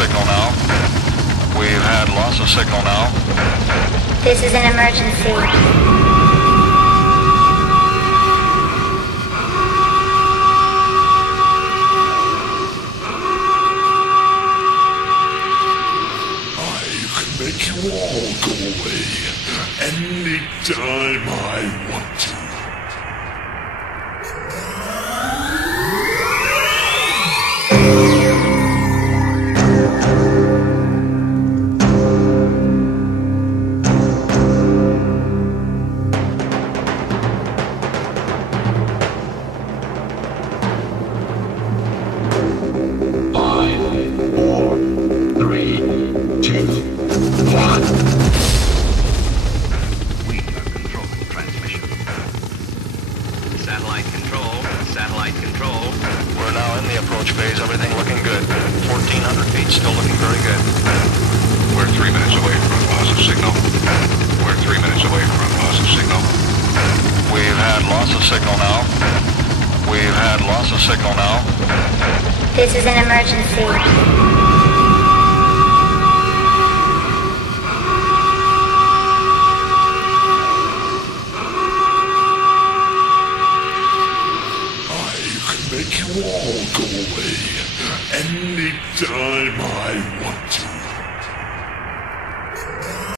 signal now. We've had loss of signal now. This is an emergency. Make you all go away anytime I want to. This is an emergency.